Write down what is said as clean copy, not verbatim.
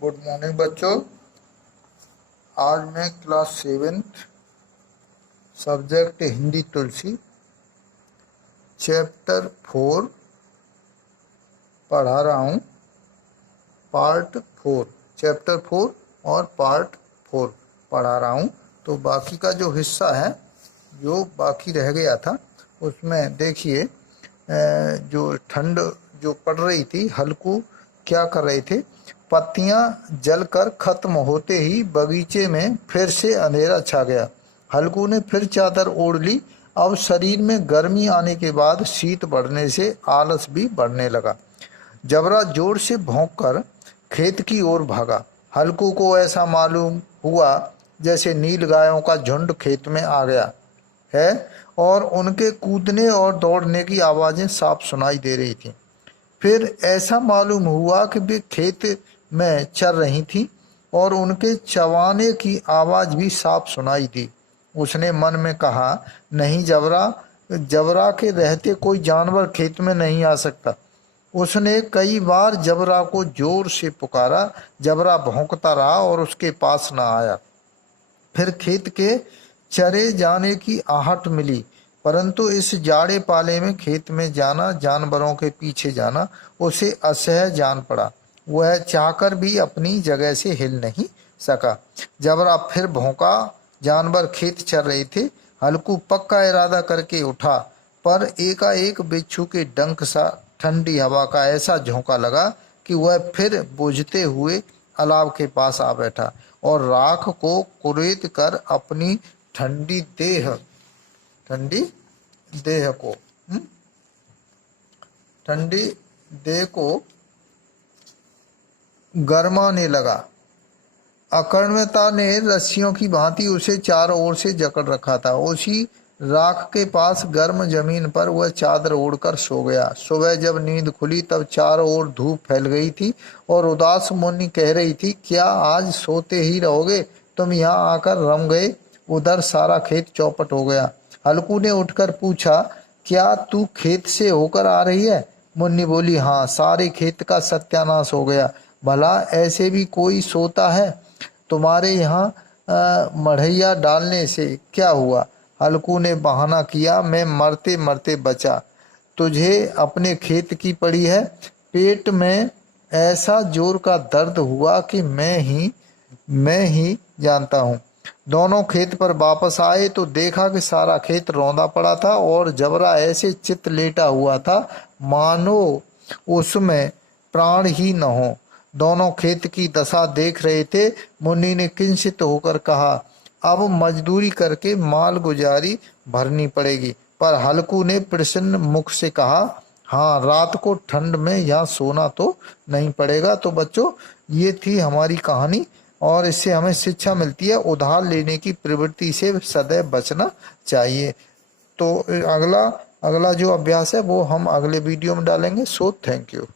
Good morning बच्चों। आज मैं क्लास 7th सब्जेक्ट हिंदी तुलसी चैप्टर 4 पढ़ा रहा हूँ। पार्ट 4 चैप्टर 4 और पार्ट 4 पढ़ा रहा हूँ। तो बाकी का जो हिस्सा है जो बाकी रह गया था उसमें देखिए जो ठंड जो पड़ रही थी, हल्कू क्या कर रहे थे, पत्तियां जलकर खत्म होते ही बगीचे में फिर से अंधेरा छा गया। हल्कू ने फिर चादर ओढ़ ली। अब शरीर में गर्मी आने के बाद शीत बढ़ने से आलस भी बढ़ने लगा। जबरा जोर से भौंककर खेत की ओर भागा। हल्कू को ऐसा मालूम हुआ जैसे नील गायों का झुंड खेत में आ गया है और उनके कूदने और दौड़ने की आवाजें साफ सुनाई दे रही थीं। फिर ऐसा मालूम हुआ कि वे खेत में चल रही थी और उनके चबाने की आवाज भी साफ सुनाई दी। उसने मन में कहा, नहीं, जबरा के रहते कोई जानवर खेत में नहीं आ सकता। उसने कई बार जबरा को जोर से पुकारा। जबरा भौंकता रहा और उसके पास न आया। फिर खेत के चरे जाने की आहट मिली, परंतु इस जाड़े पाले में खेत में जाना, जानवरों के पीछे जाना उसे असह्य जान पड़ा। वह चाहकर भी अपनी जगह से हिल नहीं सका। जबरा फिर भौंका। जानवर खेत चर रहे थे। हल्कू पक्का इरादा करके उठा, पर एकाएक बिच्छू के डंक सा ठंडी हवा का ऐसा झोंका लगा कि वह फिर बुझते हुए अलाव के पास आ बैठा और राख को कुरेद कर अपनी ठंडी देह को गरमाने लगा। अकर्णता ने रस्सियों की भांति उसे चारों ओर से जकड़ रखा था। उसी राख के पास गर्म जमीन पर वह चादर ओढ़कर सो गया। सुबह जब नींद खुली तब चारों ओर धूप फैल गई थी और उदास मुन्नी कह रही थी, क्या आज सोते ही रहोगे? तुम यहाँ आकर रम गए। उधर सारा खेत चौपट हो गया। हल्कू ने उठकर पूछा, क्या तू खेत से होकर आ रही है? मुन्नी बोली, हाँ, सारे खेत का सत्यानाश हो गया। भला ऐसे भी कोई सोता है? तुम्हारे यहाँ मढ़ैया डालने से क्या हुआ? हल्कू ने बहाना किया, मैं मरते मरते बचा। तुझे अपने खेत की पड़ी है। पेट में ऐसा जोर का दर्द हुआ कि मैं ही जानता हूँ। दोनों खेत पर वापस आए तो देखा कि सारा खेत रौंदा पड़ा था और जबरा ऐसे चित लेटा हुआ था मानो उसमें प्राण ही न हो। दोनों खेत की दशा देख रहे थे। मुन्नी ने किंचित होकर कहा, अब मजदूरी करके माल गुजारी भरनी पड़ेगी। पर हल्कू ने प्रसन्न मुख से कहा, हाँ, रात को ठंड में यहाँ सोना तो नहीं पड़ेगा। तो बच्चों, ये थी हमारी कहानी और इससे हमें शिक्षा मिलती है उधार लेने की प्रवृत्ति से सदैव बचना चाहिए। तो अगला जो अभ्यास है वो हम अगले वीडियो में डालेंगे। So thank you.